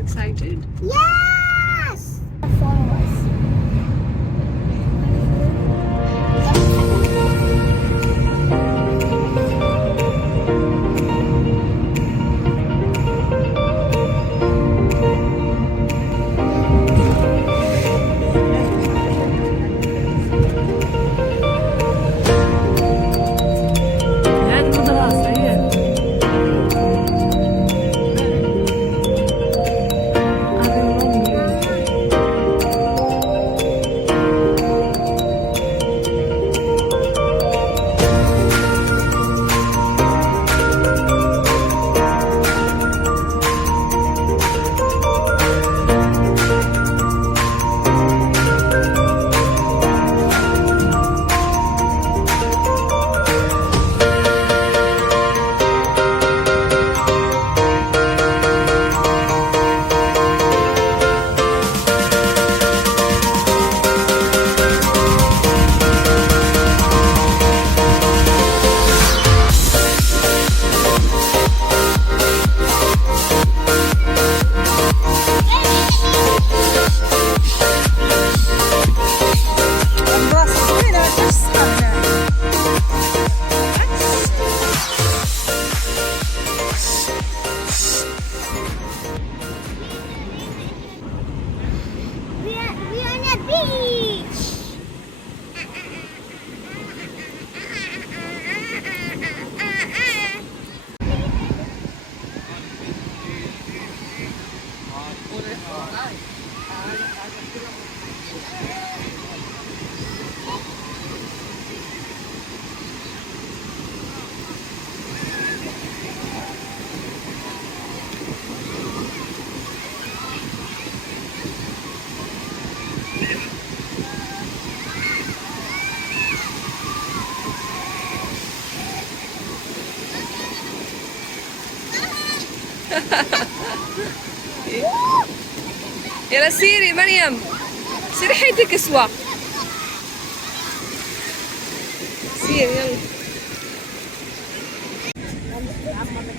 you excited? Yes! The phone was. هذه المدرسة هي. We are on a beach. يلا سيري مريم، سيري حيتك اسوا. سيري يلا.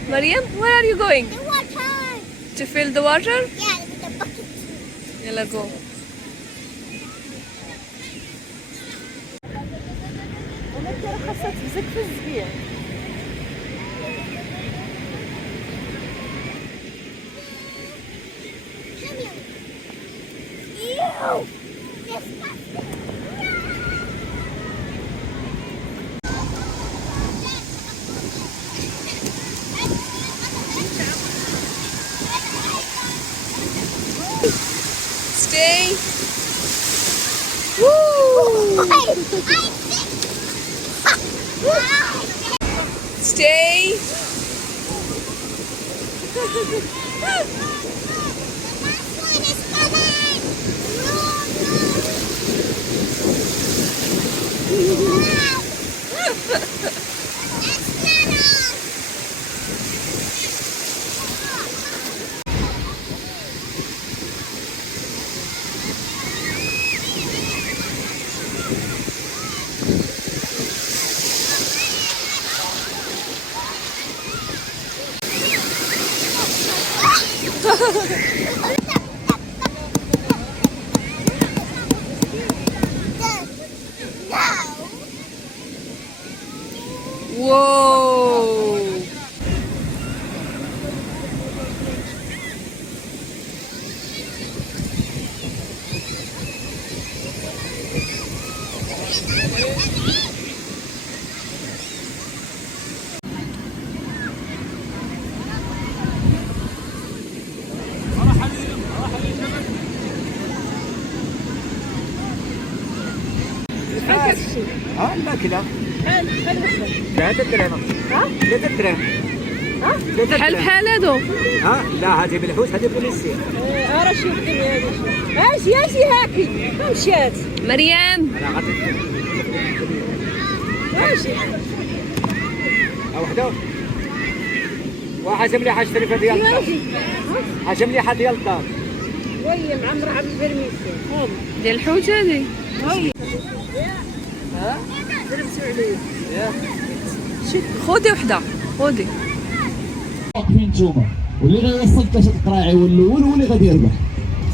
مريم, where are you going? The water. To fill the water? Yeah, with the bucket. يلا go. انا ترى خاصها تمسك في الزبير. Come here. Ew. Disgusting. Stay. Woo! Stay. Whoa! ها الماكلة حال وحده. 3 دراهم. ها؟ 3 دراهم. ها؟ 3 بحال دراهم. بحال هادو. ها لا هذه بالحوت هذه بالنسيم. راه شي هادي اجي هاكي مشات. مريم. انا غادي اجي وحده وحاجه مليحه اشتري فيها ديال الدار. اجي حاجه مليحه ديال الدار. وي معمره بالفرميسي هادي ديال الحوت هادي. وي ها دربتو عليا ياك خذي وحده، خذي. واقفين نتوما واللي غيوصل كاش القراعي والاول هو اللي غادي يربح.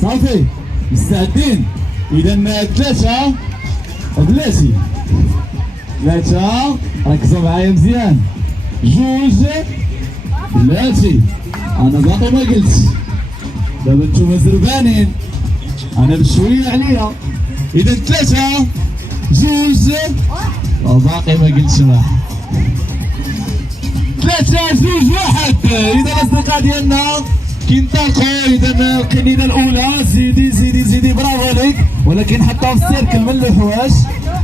صافي مستعدين؟ اذا 3 بلاتي 3 ركزوا معايا مزيان. 2 بلاتي انا باقي ما قلتش، دابا نتوما زربانين انا بشويه عليا. اذا 3 2 باقي ما قلتش واحد. 3 2 1. اذا الاصدقاء ديالنا كينطلقوا. اذا القنينه الاولى زيدي زيدي زيدي برافو عليك، ولكن حطها في السيركل من الحواش.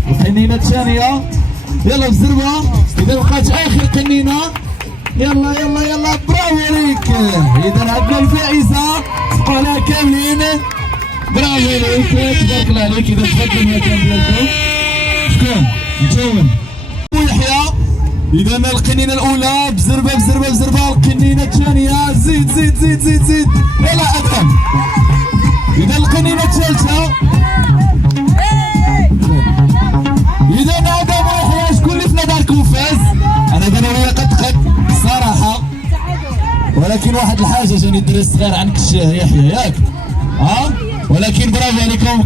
القنينه الثانيه يلا بالزربه. اذا بقات اخر قنينه يلا يلا يلا برافو عليك. اذا عندنا الفائزه تبقوا لها كاملين. برافو عليك تبارك الله عليك. اذا تفضل المكان ديالكم. شكون نتوما يحيى. إذا القنينة الأولى بزربة بزربة بزربة. القنينة الثانية زيد زيد زيد زيد زيد يلا أدم. إذا القنينة الثالثة إذا أدم ويحيى شكون اللي في نظركم فاز؟ أنا ضروري قد صراحة، ولكن واحد الحاجة جاني الدري الصغير عنك يحيى ياك؟ ولكن برافو عليكم.